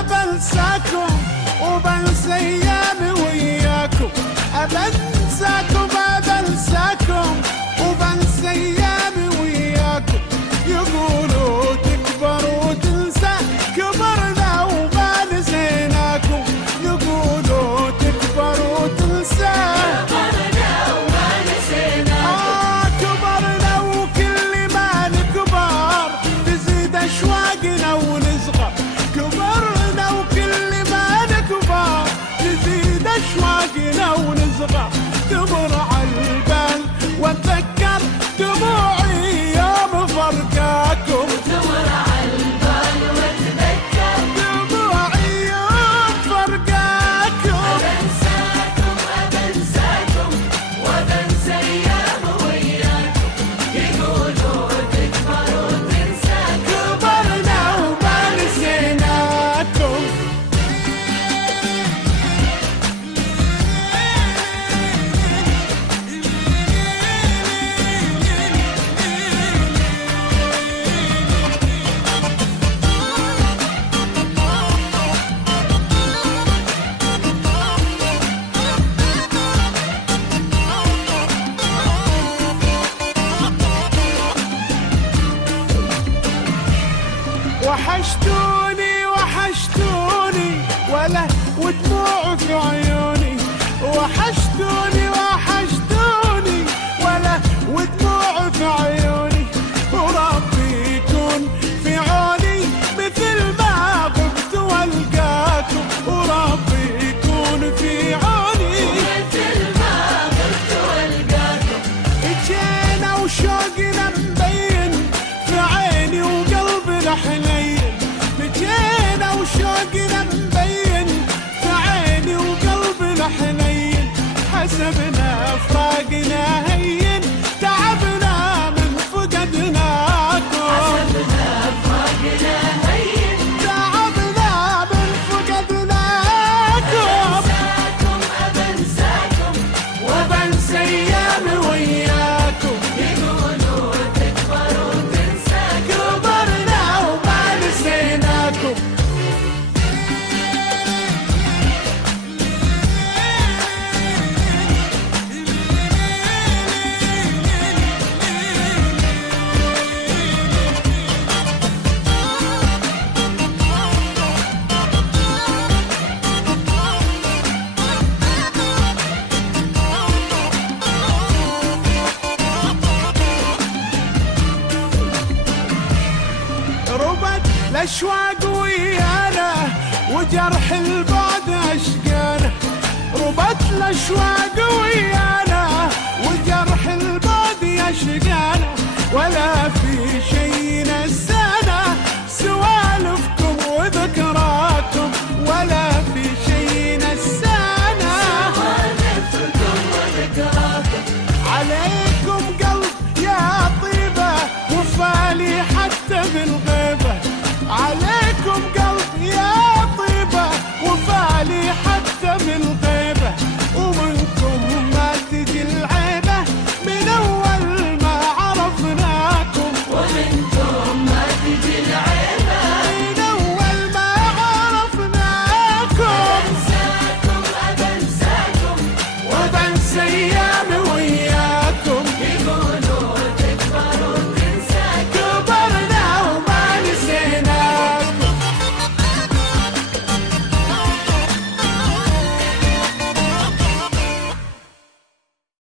أبنساكم وبنسى أيامي وياكم، أبنساكم وبنسى أيامي وياكم. يقولوا تكبر وتنسى، كبرنا وما نسيناكم. يقولوا تكبر وتنسى، كبرنا وما نسيناكم. كبرنا وكل ما نكبر تزيد أشواقنا ونصغر. كبرنا وكل ما نكبر تزيد أشواقنا ونصغر. تمر عالبال واتذكر دموعي يوم فرقاكم. تمر عالبال واتذكر دموعي يوم فرقاكم. أبنساكم وبنسى أيام وياكم. يقولوا تكبر وتنسى، كبرنا وما نسيناكم. وحشتوني وحشتوني ولا ودموع في عيوني. وحشتوني وحشتوني ولا ودموع في عيوني. وربي يكون في عوني مثل ما غبت والقاكم. وربي يكون في عوني مثل ما غبت والقاكم. اجينا وشوقنا مبين في عيني وقلبنا حنين. مجينا وشوقنا مبين في عيني وقلبنا حنين. حسبنا فراقنا هين، تعبنا من فقدناكم. حسبنا فراقنا هين، تعبنا من فقدناكم. أبنساكم وبنسى أيامي وياكم. يقولوا تكبر وتنسى، كبرنا وما نسيناكم. ربت الأشواق ويانا وجرح البعد أشقانا. ربت الأشواق ويانا وجرح البعد أشقانا. ولا في شي نسانا سوالفكم وذكراكم. ولا في شي نسانا سوالفكم وذكراكم. عليكم قلب يا طيبة وفالي حتى بالغ